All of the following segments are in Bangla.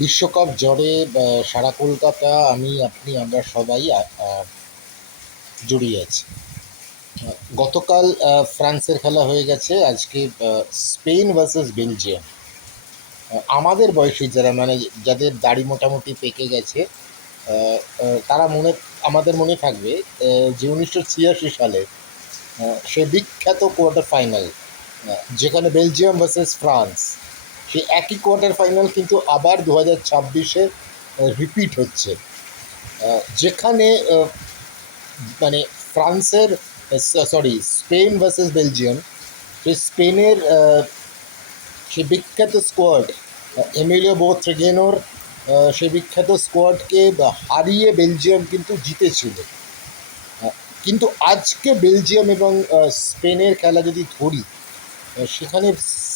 বিশ্বকাপ জ্বরে সারা কলকাতা, আমি, আপনি, আমরা সবাই জড়িয়ে আছি। গতকাল ফ্রান্সের খেলা হয়ে গেছে, আজকে স্পেন ভার্সেস বেলজিয়াম। আমাদের বয়সী যারা, মানে যাদের দাড়ি মোটামুটি পেকে গেছে, তারা আমাদের মনে থাকবে যে 1986 সালে সে বিখ্যাত কোয়ার্টার ফাইনাল, যেখানে বেলজিয়াম ভার্সেস ফ্রান্স, সে একই কোয়ার্টার ফাইনাল কিন্তু আবার 2026-এ রিপিট হচ্ছে। যেখানে মানে ফ্রান্সের, সরি, স্পেন ভার্সেস বেলজিয়াম, সে স্পেনের সে বিখ্যাত স্কোয়াড, এমিলিও বোথ্রেগেনোর সে বিখ্যাত স্কোয়াডকে হারিয়ে বেলজিয়াম কিন্তু জিতেছিল। কিন্তু আজকে বেলজিয়াম এবং স্পেনের খেলা যদি ধরি, সেখানে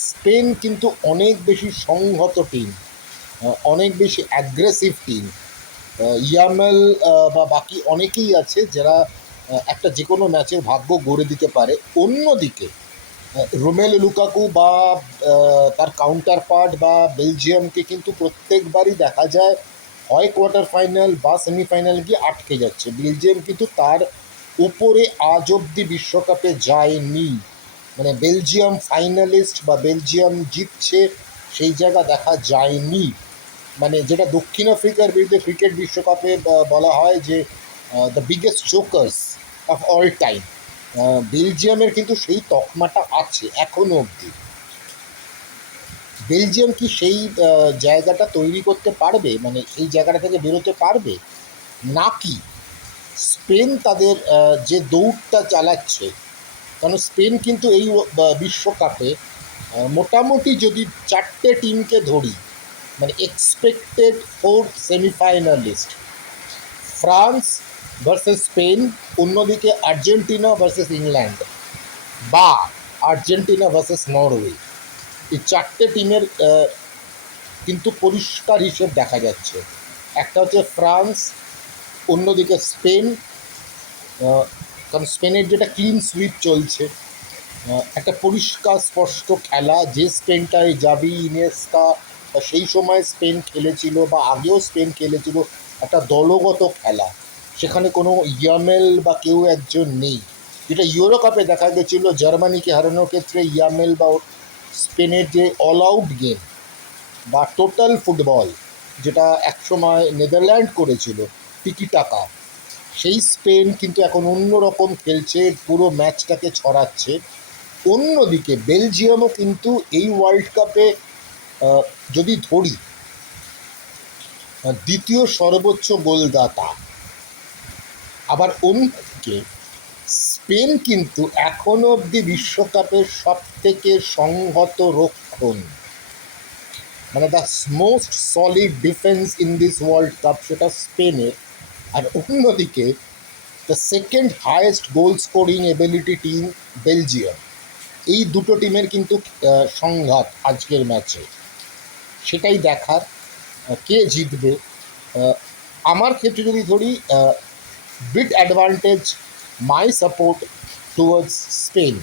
স্পেন কিন্তু অনেক বেশি সংহত টিম, অনেক বেশি অ্যাগ্রেসিভ টিম। ইয়ামেল বা বাকি অনেকেই আছে যারা একটা যে কোনো ম্যাচের ভাগ্য গড়ে দিতে পারে। অন্যদিকে রোমেলু লুকাকু বা তার কাউন্টার পার্ট বা বেলজিয়ামকে কিন্তু প্রত্যেকবারই দেখা যায় হয় কোয়ার্টার ফাইনাল বা সেমিফাইনাল গিয়ে আটকে যাচ্ছে। বেলজিয়াম কিন্তু তার উপরে আজ অব্দি বিশ্বকাপে যায়নি। মানে বেলজিয়াম ফাইনালিস্ট বা বেলজিয়াম জিতছে সেই জায়গা দেখা যায়নি। মানে যেটা দক্ষিণ আফ্রিকার বিরুদ্ধে ক্রিকেট বিশ্বকাপে বলা হয় যে the biggest jokers of all time, বেলজিয়ামের কিন্তু সেই তকমাটা আছে এখনও অবধি। বেলজিয়াম কি সেই জায়গাটা তৈরি করতে পারবে, মানে এই জায়গাটা থেকে বেরোতে পারবে, নাকি স্পেন তাদের যে দৌড়টা চালাচ্ছে? কারণ স্পেন কিন্তু এই বিশ্বকাপে মোটামুটি যদি চারটে টিমকে ধরি, মানে expected 4 semifinalist, France versus Spain, অন্যদিকে আর্জেন্টিনা ভার্সেস ইংল্যান্ড বা আর্জেন্টিনা ভার্সেস নরওয়ে, এই চারটে টিমের কিন্তু পরিষ্কার হিসেব দেখা যাচ্ছে। একটা হচ্ছে ফ্রান্স, অন্যদিকে স্পেন, কারণ স্পেনের যেটা ক্লিন সুইপ চলছে, একটা পরিষ্কার স্পষ্ট খেলা। যে স্পেনটায় জাভি, ইনিয়েস্তা সেই সময় স্পেন খেলেছিল বা আগেও স্পেন খেলেছিল, একটা দলগত খেলা, সেখানে কোনো ইয়ামেল বা কেউ একজন নেই। যেটা ইউরো কাপে দেখা গেছিলো জার্মানিকে হারানোর ক্ষেত্রে ইয়ামেল বা স্পেনের যে অল আউট গেম বা টোটাল ফুটবল, যেটা একসময় নেদারল্যান্ড করেছিল টিকি টাকা, সেই স্পেন কিন্তু এখন অন্য রকম খেলছে, পুরো ম্যাচটাকে ছড়াচ্ছে। অন্যদিকে বেলজিয়ামও কিন্তু এই ওয়ার্ল্ড কাপে যদি ধরি দ্বিতীয় সর্বোচ্চ গোলদাতা। আবার অন্যদিকে স্পেন কিন্তু এখনও অবধি বিশ্বকাপের সবথেকে সংহত রক্ষণ, মানে the most solid defence in this world cup, সেটা স্পেনের। আর অন্যদিকে the second highest goal scoring ability team Belgium. এই দুটো টিমের কিন্তু সংঘাত আজকের ম্যাচে, সেটাই দেখার কে জিতবে। আমার ক্ষেত্রে যদি ধরি, bit advantage, my support towards Spain.